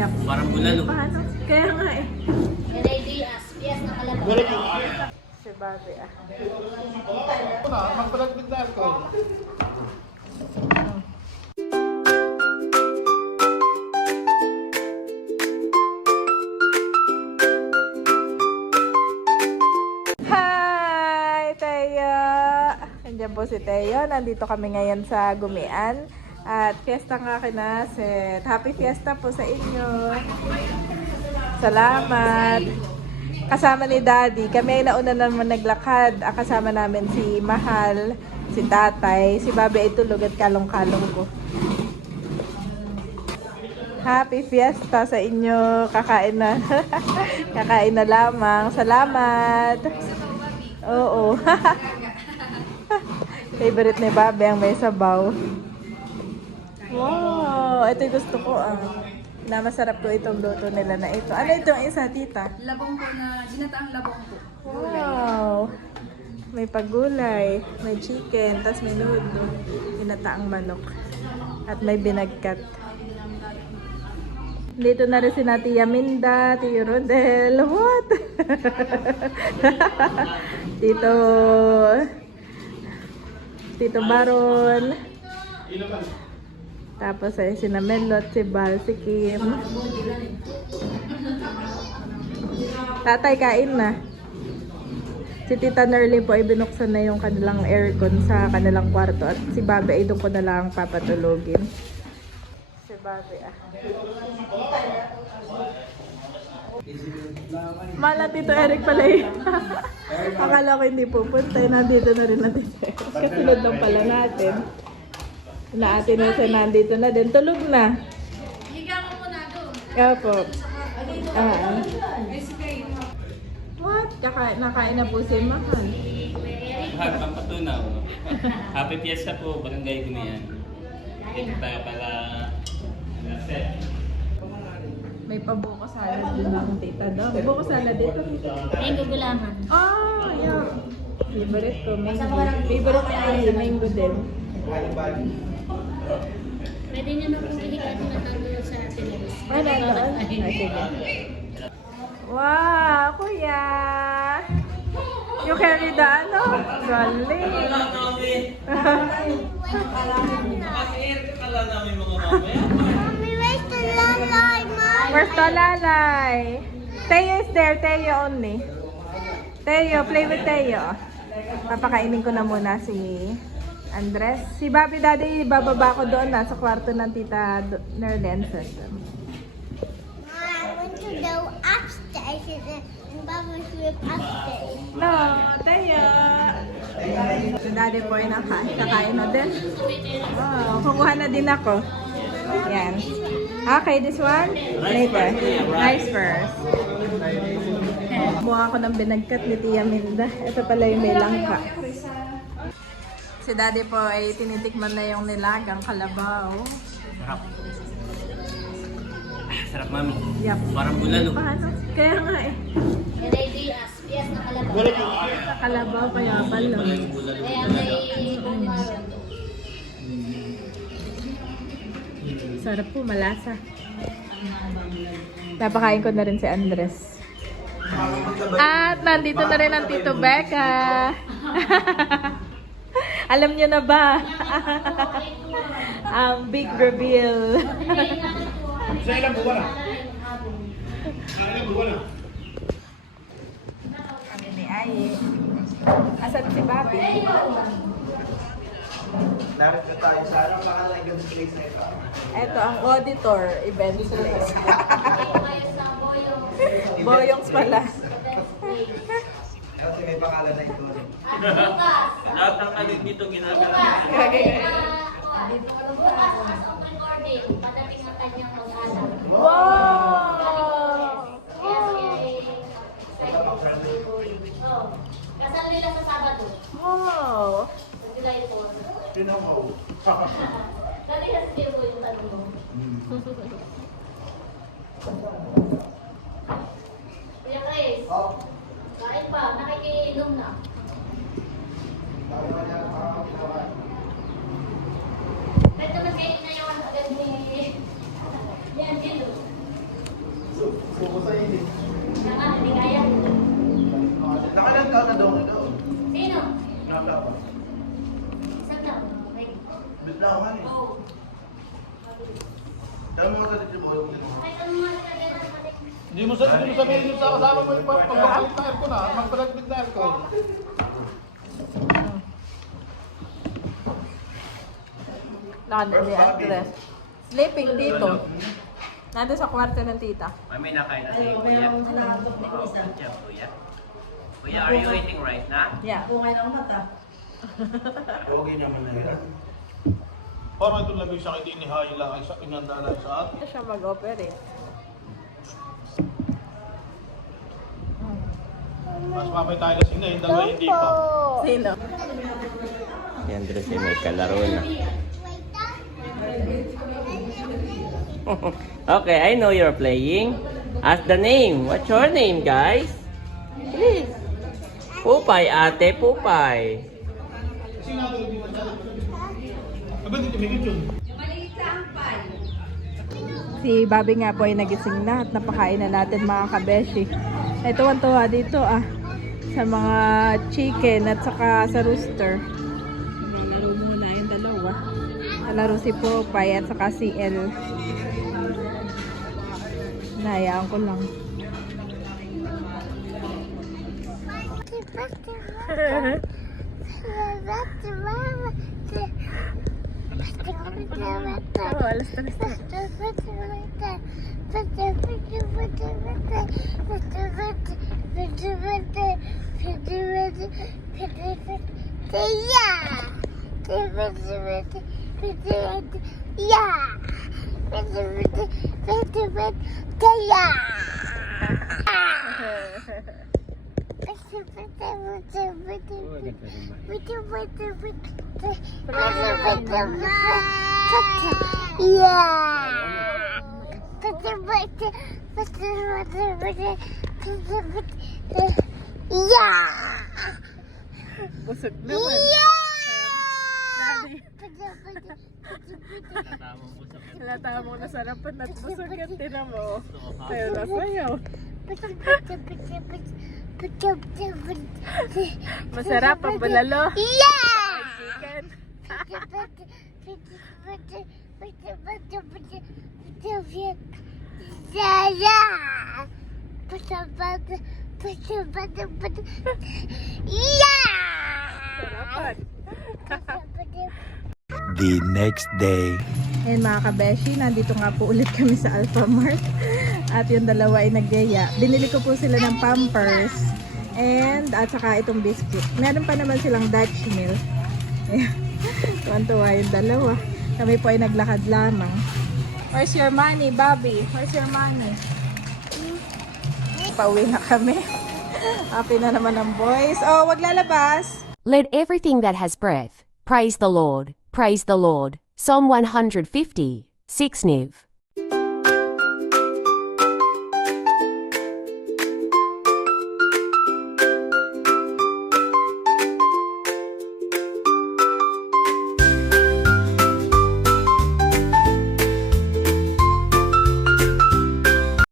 Yup. Parang bulalo. Paano? Kaya nga eh. Ready as yes na kalabaw. Si Bobby ah. Magpalagpit na ako. Hi, Teo! Nandiyan po si Teo. Nandito kami ngayon sa Gumian. At fiesta nga kinaset. Happy fiesta po sa inyo. Salamat. Kasama ni Daddy. Kami ay nauna naman naglakad. Kasama namin si Mahal, si Tatay. Si Bobby ay tulog at kalong-kalong ko. Happy fiesta sa inyo. Kakain na. Kakain na lamang. Salamat. Oo. Favorite ni Bobby ang may sabaw. Wow. Ito yung gusto ko na masarap ko itong luto nila na ito. Ano itong isa, tita? Labong po na, ginataang labong po. Wow. May pagulay, may chicken, tas may nudo, ginataang manok. At may binagkat. Dito na rin si Tia Minda, Tio Rodel. What? Tito Baron. Tapos ay si Namelot, si Bal, si Kim. Tatay, kain na. Si Tita Nerly po ay binuksan na yung kanilang aircon sa kanilang kwarto. At si Bobby ay doon ko na lang papatulogin. Si Bobby Mala Tito Eric pala eh. Akala ko hindi pupunta. Nandito na rin natin. Kasunod lang pala natin. Na atin na siya nandito na din. Tulog na. Higa mo muna doon. Opo. What? Nakain na po si Mahal. Pampatunaw. Happy fiesta po, Barangay Gumian. Dito tayo pala set. May pabuko salad din ang tita daw. May buko salad dito. Mango gulaman. Yeah. Favorite ko, mango. Favorite ko ay mango din. Pwede nyo na po hihigan na doon sa atin. Wala doon? Sige. Wow, kuya! You carry the ano? Galing! Where's the lalay? Teo is there. Teo only. Teo, play with Teo. Papakainin ko na muna si Andres. Si Bobby Daddy, bababa ko doon sa kwarto ng Tita Nerlenses. I want to go upstairs and Baba sleep upstairs. No, Teo! Si Daddy po ay kakain na din. Oh, kukuha na din ako. Yan. Okay, this one? Later. Rice first. Buha ako ng binagkat ni Tia Minda. Ito pala yung may langka. Si Daddy po ay tinitikman na yung nilagang kalabaw. Sarap. Sarap, mami. Yup. Parang bulalo. Paano? Kaya nga eh. Ready as yes na kalabaw. Sa kalabaw kaya pala. Kaya may bumaran. Sarap po, malasa. Napakain ko na rin si Andres. At nandito na rin ang Tito Becca. Alam niyo na ba? Ang big reveal. Sa ilang buwan na? Sa ilang buwan na? Kami ni Aye. Asan si Bobby? Narito tayo sa anong makalagang place na ito. Ito ang auditor event place. Boyongs pala. Kasi may pangalan na ito. Lahat ng alin dito ginagawa. Bukas ang recording, padating ang kanyang mag-anak. Wow! Kasal nila sa Sabado. Wow! Sa July 4. Sino ako? Dali na si Diego yung tanong mo. Kuya Chris, kain pa, nakikiinom na. Pwede naman kainin na yung agad ni Angelo. Saka, hindi kaya. Nakailan taon na daw ito? Sino? Nakaka. Isang taon. Okay. Bigla ko nga eh. Oo. Dami mo galit yung ball. Kahit ano mga nagkagaya ng kapatid. Hindi mo sabihin yung sa kasama mo yung pagpapalit na aircon na. Magpalit na aircon. Nandun si Andres. Sleeping dito. Nandun sa kwarto ng tita. May nakain na si Kuya. Kuya. Kuya, are you eating right now? Yeah. Bungay lang mata. Okay naman na yan. Parang itong labing sakit inihayin lang ay sa inandala sa atin. Ito siya mag-operate. Mas mamay tayo na sila, yung dalawa hindi pa. Sino? Si Andres ay may kalaro na. Okay, I know you're playing. Ask the name. What's your name, guys? Please. Pupay, ate, Pupay. Aba, dito may yun. Si Bobby nga po ay nagising na at napakain na natin mga kabeshi. Ay tuwan-tuwa dito sa mga chicken at saka sa rooster. Nalaro muna yung dalawa. Nalaro si Popeye at saka si El. Nahayaan ko lang. Oh, alas talis na. Busog naman. Daddy. Halata mo na sarapan at busog yan. Tinan mo. Sayo na sayo. Masarap ang balalo. Chicken. Sarapan. The next day. Ayan mga kabeshi, nandito nga po ulit kami sa Alphamart. At yung dalawa ay nagyaya. Binili ko po sila ng Pampers. At saka itong biscuit. Meron pa naman silang Dutch Mill. Ayan. Tuwan-tuwa yung dalawa. Kami po ay naglakad lamang. Where's your money, Bobby? Where's your money? Pauwi na kami. Happy na naman ang boys. Oh, wag lalabas. Let everything that has breath praise the Lord. Praise the Lord. Psalm 150, 6 Niv.